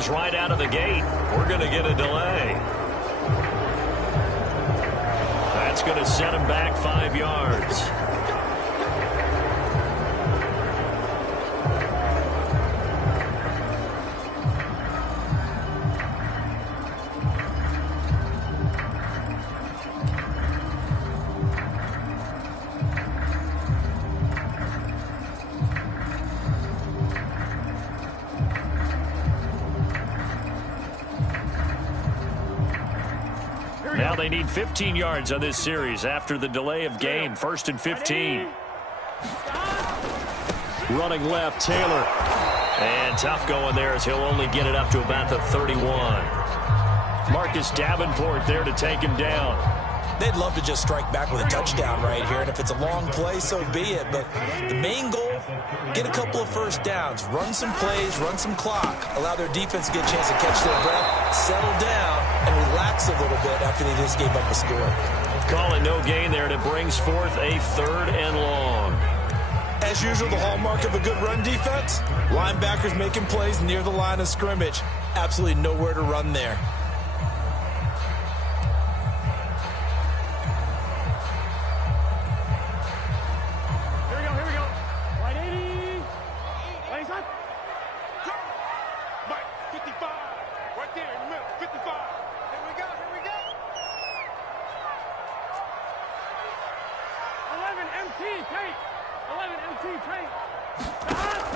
comes right out of the gate. We're going to get a delay. That's going to set him back 5 yards. Now they need 15 yards on this series after the delay of game. 1st and 15. Running left, Taylor. And tough going there as he'll only get it up to about the 31. Marcus Davenport there to take him down. They'd love to just strike back with a touchdown right here, and if it's a long play, so be it. But the main goal, get a couple of first downs, run some plays, run some clock, allow their defense to get a chance to catch their breath, settle down, and relax a little bit after they just gave up a score. Calling no gain there, and it brings forth a 3rd and long. As usual, the hallmark of a good run defense, linebackers making plays near the line of scrimmage. Absolutely nowhere to run there.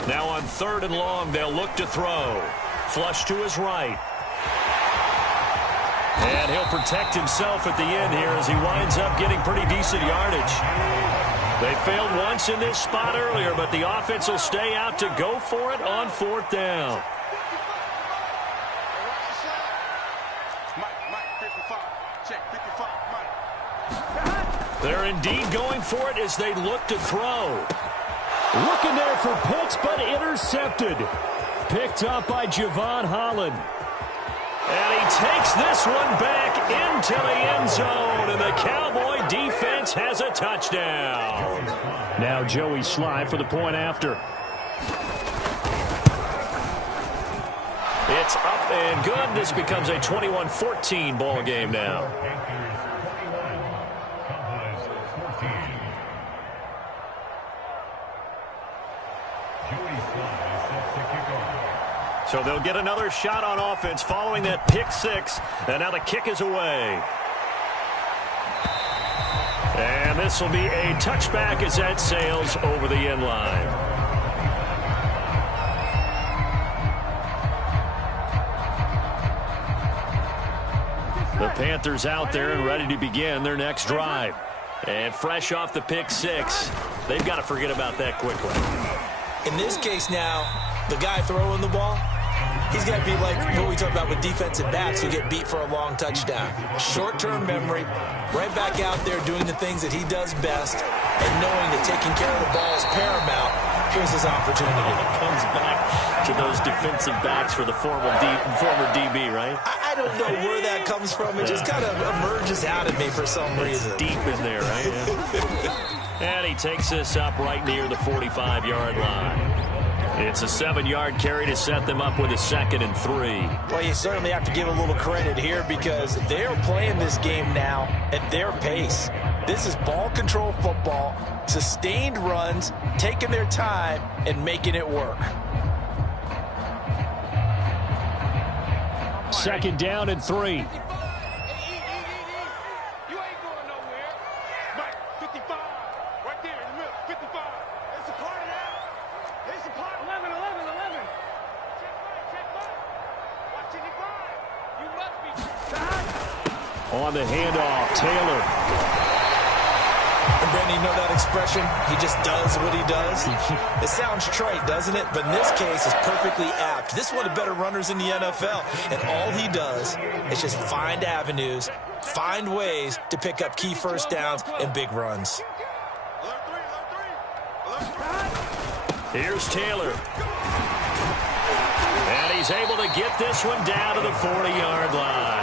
Now on 3rd and long, they'll look to throw. Flush to his right. And he'll protect himself at the end here as he winds up getting pretty decent yardage. They failed once in this spot earlier, but the offense will stay out to go for it on 4th down. They're indeed going for it as they look to throw. Looking there for Pitts, but intercepted. Picked up by Javon Holland. And he takes this one back into the end zone, and the Cowboy defense has a touchdown. Now Joey Sly for the point after. It's up and good. This becomes a 21-14 ball game now. So they'll get another shot on offense following that pick 6. And now the kick is away. And this will be a touchback as that sails over the end line. The Panthers out there and ready to begin their next drive. And fresh off the pick 6, they've got to forget about that quickly. In this case now, the guy throwing the ball, he's got to be like what we talk about with defensive backs who get beat for a long touchdown. Short-term memory, right back out there doing the things that he does best, and knowing that taking care of the ball is paramount. Here's his opportunity. Comes back to those defensive backs for the former DB, right? I don't know where that comes from. It just kind of emerges out at me for some reason. It's deep in there, right? Yeah. And he takes this up right near the 45-yard line. It's a 7-yard carry to set them up with a 2nd and 3. Well, you certainly have to give a little credit here because they're playing this game now at their pace. This is ball control football, sustained runs, taking their time, and making it work. 2nd down and 3. On the handoff, Taylor. And Brandon, you know that expression? He just does what he does. It sounds trite, doesn't it? But in this case, it's perfectly apt. This is one of the better runners in the NFL. And all he does is just find avenues, find ways to pick up key first downs and big runs. Here's Taylor. And he's able to get this one down to the 40-yard line.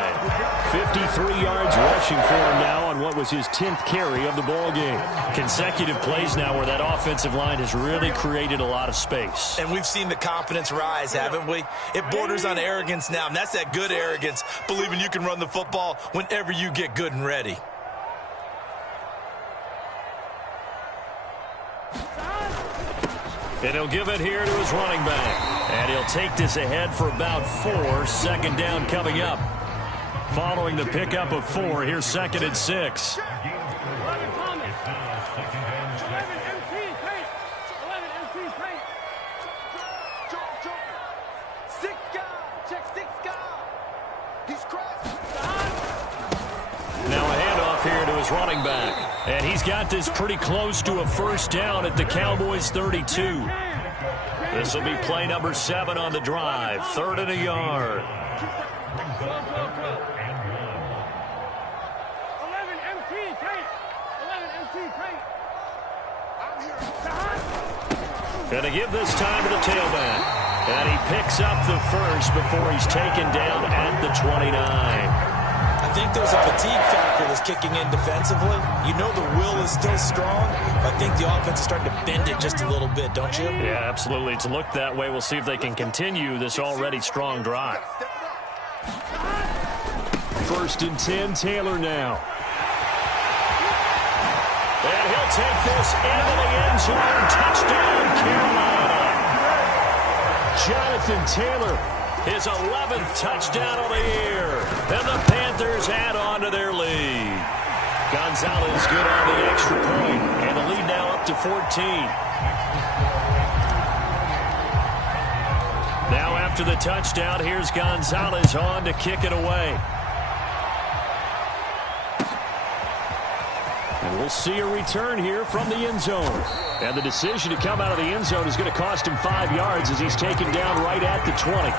53 yards rushing for him now on what was his 10th carry of the ball game. Consecutive plays now where that offensive line has really created a lot of space. And we've seen the confidence rise, haven't we? It borders on arrogance now, and that's that good arrogance, believing you can run the football whenever you get good and ready. And he'll give it here to his running back. And he'll take this ahead for about 4. Second down coming up. Following the pickup of 4, here's 2nd and 6. Now a handoff here to his running back. And he's got this pretty close to a first down at the Cowboys' 32. This will be play number 7 on the drive. 3rd and a yard. Going to give this time to the tailback. And he picks up the first before he's taken down at the 29. I think there's a fatigue factor that's kicking in defensively. You know the will is still strong, but I think the offense is starting to bend it just a little bit, don't you? Yeah, absolutely. It's looked that way. We'll see if they can continue this already strong drive. 1st and 10, Taylor now. And he'll take this into the end zone. Touchdown, Carolina. Jonathan Taylor, his 11th touchdown of the year. And the Panthers add on to their lead. Gonzalez good on the extra point. And the lead now up to 14. Now after the touchdown, here's Gonzalez on to kick it away. And we'll see a return here from the end zone. And the decision to come out of the end zone is going to cost him 5 yards as he's taken down right at the 20.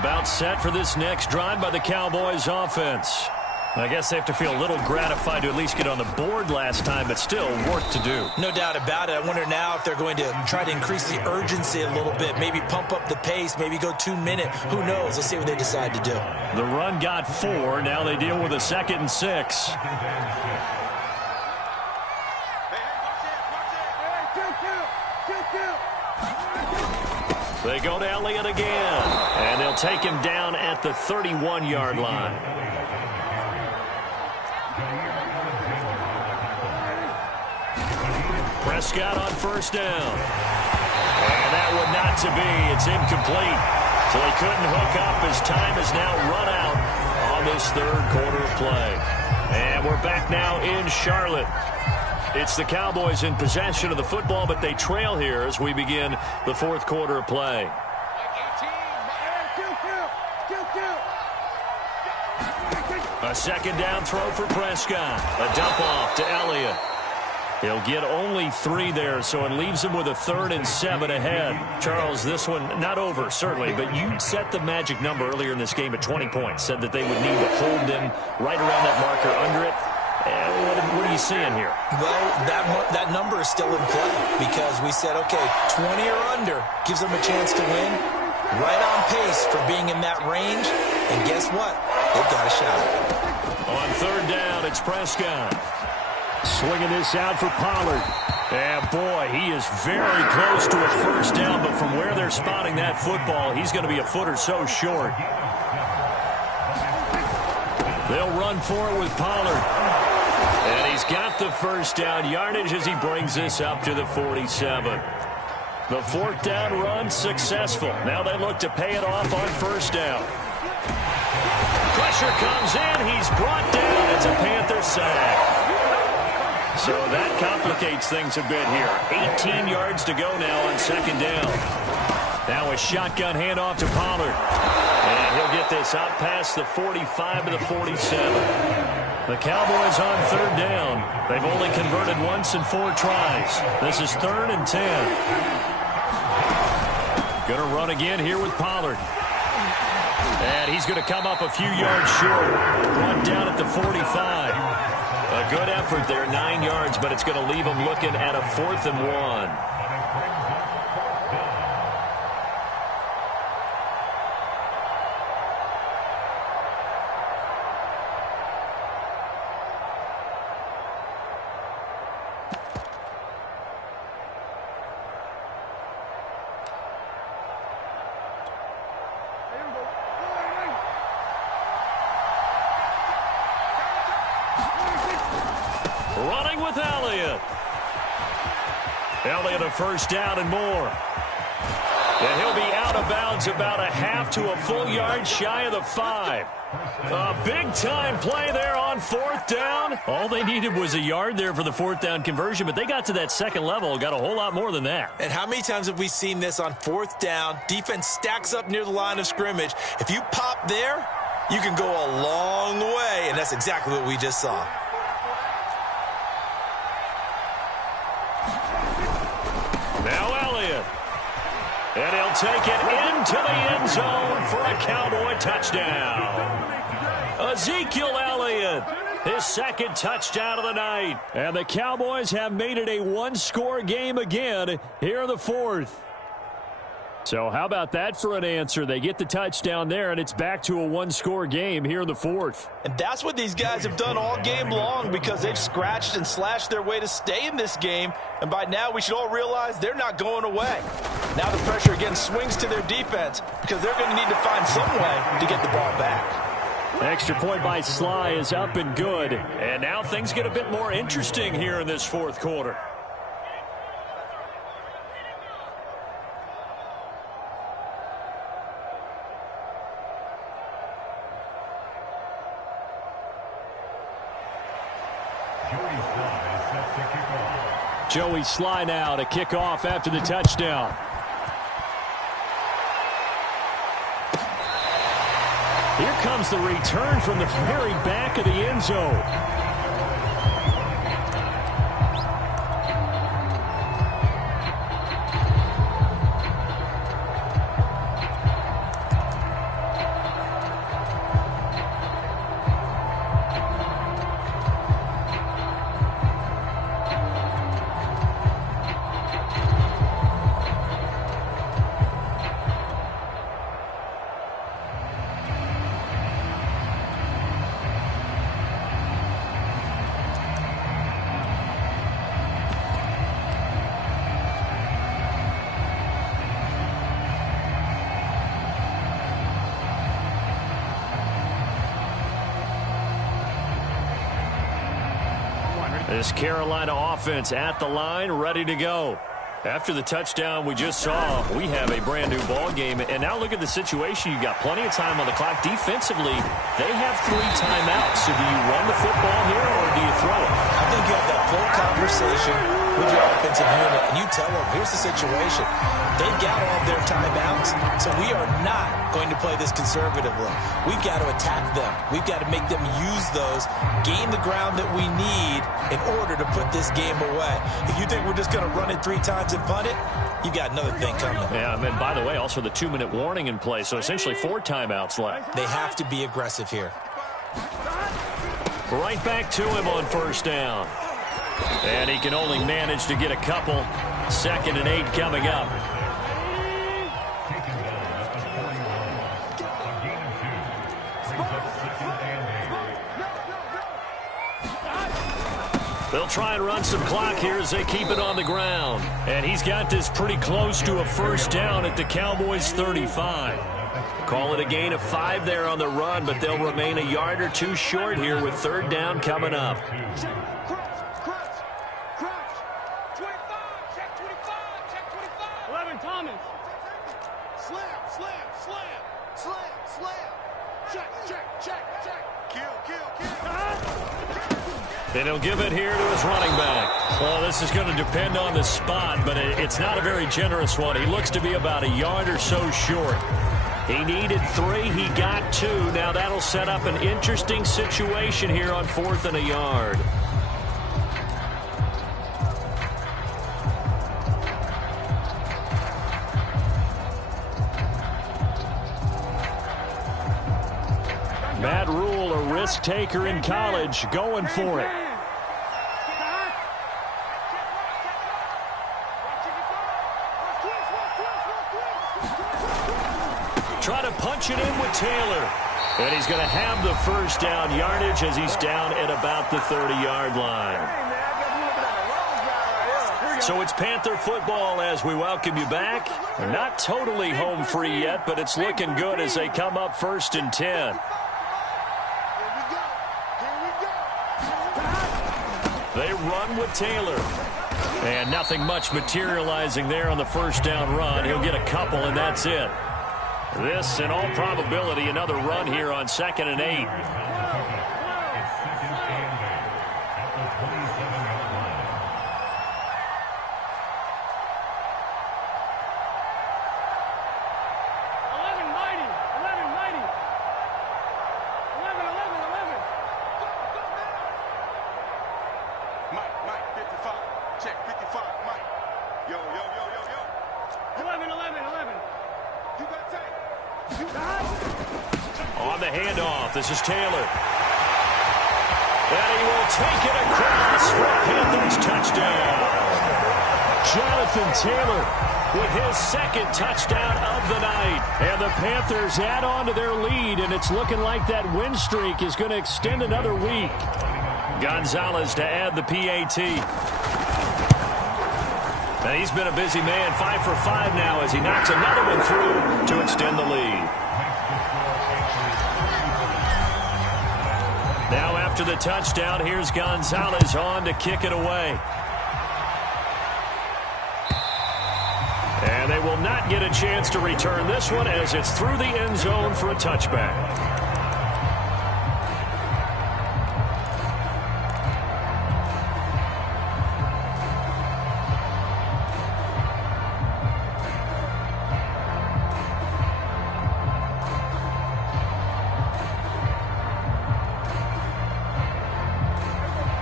About set for this next drive by the Cowboys offense. I guess they have to feel a little gratified to at least get on the board last time, but still work to do. No doubt about it. I wonder now if they're going to try to increase the urgency a little bit, maybe pump up the pace, maybe go 2-minute. Who knows? Let's see what they decide to do. The run got 4. Now they deal with a 2nd and 6. They go to Elliott again, and they'll take him down at the 31-yard line. Prescott on 1st down. And that would not to be. It's incomplete. So he couldn't hook up. His time is now run out on this 3rd quarter of play. And we're back now in Charlotte. It's the Cowboys in possession of the football, but they trail here as we begin the 4th quarter of play. A 2nd down throw for Prescott. A dump off to Elliott. He'll get only 3 there, so it leaves him with a 3rd and 7 ahead. Charles, this one not over, certainly, but you set the magic number earlier in this game at 20 points. Said that they would need to hold them right around that marker under it. What are you seeing here? Well, that number is still in play because we said, okay, 20 or under gives them a chance to win. Right on pace for being in that range. And guess what? They've got a shot. On 3rd down, it's Prescott. Swinging this out for Pollard. And boy, he is very close to a 1st down, but from where they're spotting that football, he's going to be a foot or so short. They'll run for it with Pollard. And he's got the 1st down yardage as he brings this up to the 47. The 4th down run successful. Now they look to pay it off on 1st down. Pressure comes in. He's brought down. It's a Panther sack. So that complicates things a bit here. 18 yards to go now on 2nd down. Now a shotgun handoff to Pollard. And he'll get this out past the 45 to the 47. The Cowboys on 3rd down. They've only converted once in 4 tries. This is 3rd and 10. Going to run again here with Pollard. And he's going to come up a few yards short. Brought down at the 45. A good effort there, 9 yards, but it's going to leave him looking at a 4th and 1. Running with Elliott. Elliott a first down and more. And he'll be out of bounds about a half to a full yard shy of the 5. A big-time play there on fourth down. All they needed was a yard there for the fourth down conversion, but they got to that second level, got a whole lot more than that. And how many times have we seen this on fourth down? Defense stacks up near the line of scrimmage. If you pop there, you can go a long way, and that's exactly what we just saw. Now Elliott. And he'll take it into the end zone for a Cowboy touchdown. Ezekiel Elliott, his second touchdown of the night. And the Cowboys have made it a one-score game again here in the fourth. So how about that for an answer? They get the touchdown there, and it's back to a one-score game here in the fourth. And that's what these guys have done all game long because they've scratched and slashed their way to stay in this game. And by now, we should all realize they're not going away. Now the pressure again swings to their defense because they're going to need to find some way to get the ball back. Extra point by Sly is up and good. And now things get a bit more interesting here in this fourth quarter. Joey Sly now to kick off after the touchdown. Here comes the return from the very back of the end zone. This Carolina offense at the line, ready to go. After the touchdown we just saw, we have a brand new ball game. And now look at the situation. You've got plenty of time on the clock. Defensively, they have 3 timeouts. So do you run the football here or do you throw it? I think you have that full conversation with your offensive unit, and you tell them, here's the situation. They've got all of their timeouts, so we are not going to play this conservatively. We've got to attack them. We've got to make them use those, gain the ground that we need in order to put this game away. If you think we're just going to run it 3 times and punt it, you got another thing coming. Yeah, and by the way, also the 2-minute warning in play, so essentially 4 timeouts left. They have to be aggressive here. Right back to him on first down. And he can only manage to get a couple. 2nd and 8 coming up. They'll try and run some clock here as they keep it on the ground. And he's got this pretty close to a first down at the Cowboys' 35. Call it a gain of 5 there on the run, but they'll remain a yard or 2 short here with 3rd down coming up. And he'll give it here to his running back. Well, this is going to depend on the spot, but it's not a very generous one. He looks to be about a yard or so short. He needed 3. He got 2. Now that'll set up an interesting situation here on 4th and a yard. Matt Rule, a risk taker in college, going for it. Try to punch it in with Taylor. And he's going to have the first down yardage as he's down at about the 30-yard line. So it's Panther football as we welcome you back. Not totally home free yet, but it's looking good as they come up 1st and 10. They run with Taylor. And nothing much materializing there on the first down run. He'll get a couple, and that's it. This, in all probability, another run here on 2nd and 8. On the handoff, this is Taylor. And he will take it across for a Panthers touchdown. Jonathan Taylor with his 2nd touchdown of the night. And the Panthers add on to their lead, and it's looking like that win streak is going to extend another week. Gonzalez to add the PAT. And he's been a busy man, 5 for 5 now as he knocks another one through to extend the lead. Now after the touchdown, here's Gonzalez on to kick it away. And they will not get a chance to return this one as it's through the end zone for a touchback.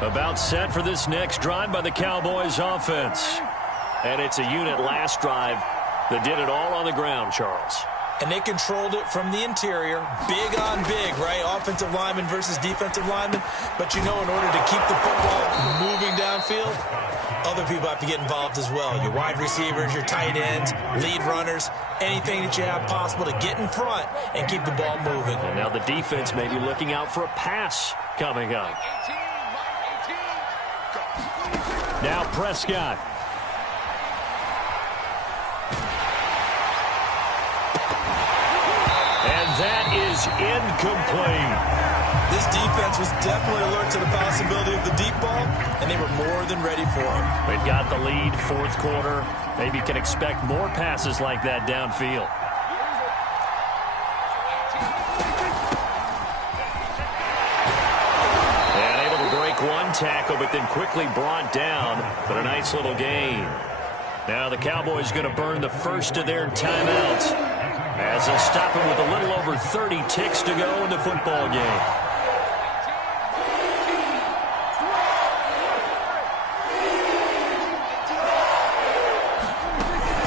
About set for this next drive by the Cowboys offense. And it's a unit last drive that did it all on the ground, Charles. And they controlled it from the interior. Big on big, right? Offensive lineman versus defensive lineman. But you know, in order to keep the football moving downfield, other people have to get involved as well. Your wide receivers, your tight ends, lead runners, anything that you have possible to get in front and keep the ball moving. And now the defense may be looking out for a pass coming up. Now Prescott. And that is incomplete. This defense was definitely alert to the possibility of the deep ball, and they were more than ready for it. They've got the lead, 4th quarter. Maybe can expect more passes like that downfield. One tackle, but then quickly brought down. But a nice little gain. Now the Cowboys going to burn the first of their timeouts as they'll stop him with a little over 30 ticks to go in the football game.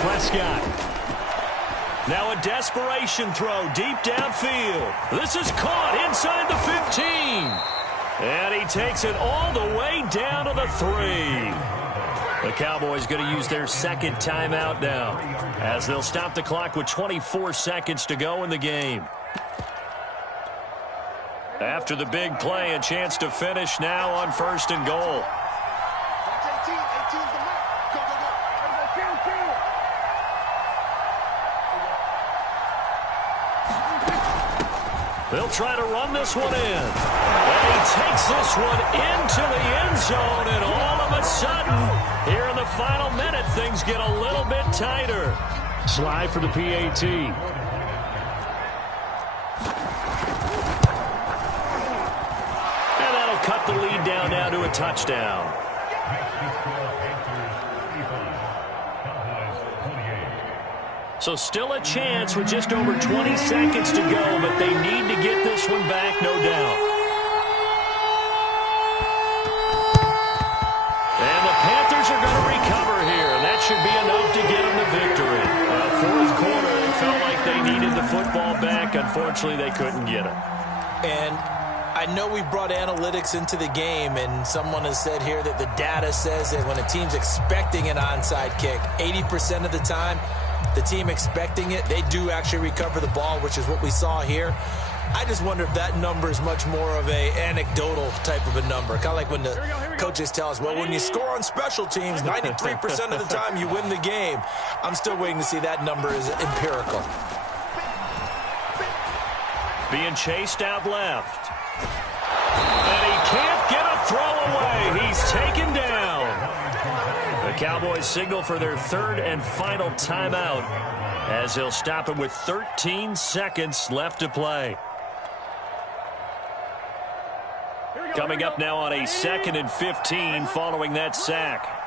Prescott. Now a desperation throw deep downfield. This is caught inside the 15. And he takes it all the way down to the 3. The Cowboys going to use their 2nd timeout now as they'll stop the clock with 24 seconds to go in the game. After the big play, a chance to finish now on 1st and goal. They'll try to run this one in. And he takes this one into the end zone, and all of a sudden, here in the final minute, things get a little bit tighter. Slide for the PAT. And that'll cut the lead down now to a touchdown. So still a chance with just over 20 seconds to go, but they need to get this one back, no doubt. And the Panthers are going to recover here, and that should be enough to get them the victory. 4th quarter, it felt like they needed the football back. Unfortunately, they couldn't get it. And I know we brought analytics into the game, and someone has said here that the data says that when a team's expecting an onside kick, 80% of the time, the team expecting it, they do actually recover the ball, which is what we saw here. I just wonder if that number is much more of a anecdotal type of a number. Kind of like when the coaches tell us, well, when you score on special teams, 93% of the time you win the game. I'm still waiting to see that number is empirical. Being chased out left. And he can't get a throw away. He's taken down. The Cowboys signal for their third and final timeout as they'll stop him with 13 seconds left to play. Coming up now on a 2nd and 15 following that sack.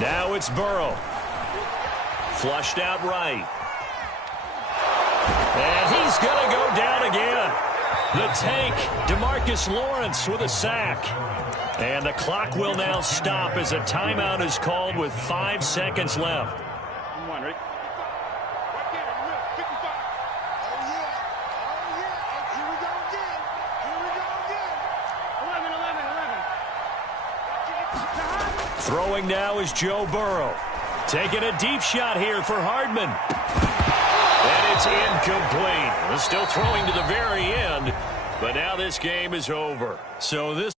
Now it's Burrow. Flushed out right. And he's going to go down again. The tank, DeMarcus Lawrence with a sack. And the clock will now stop as a timeout is called with 5 seconds left. Come on, Rick. Here we go again. 11. Throwing now is Joe Burrow. Taking a deep shot here for Hardman. And it's incomplete. Still throwing to the very end, but now this game is over. So this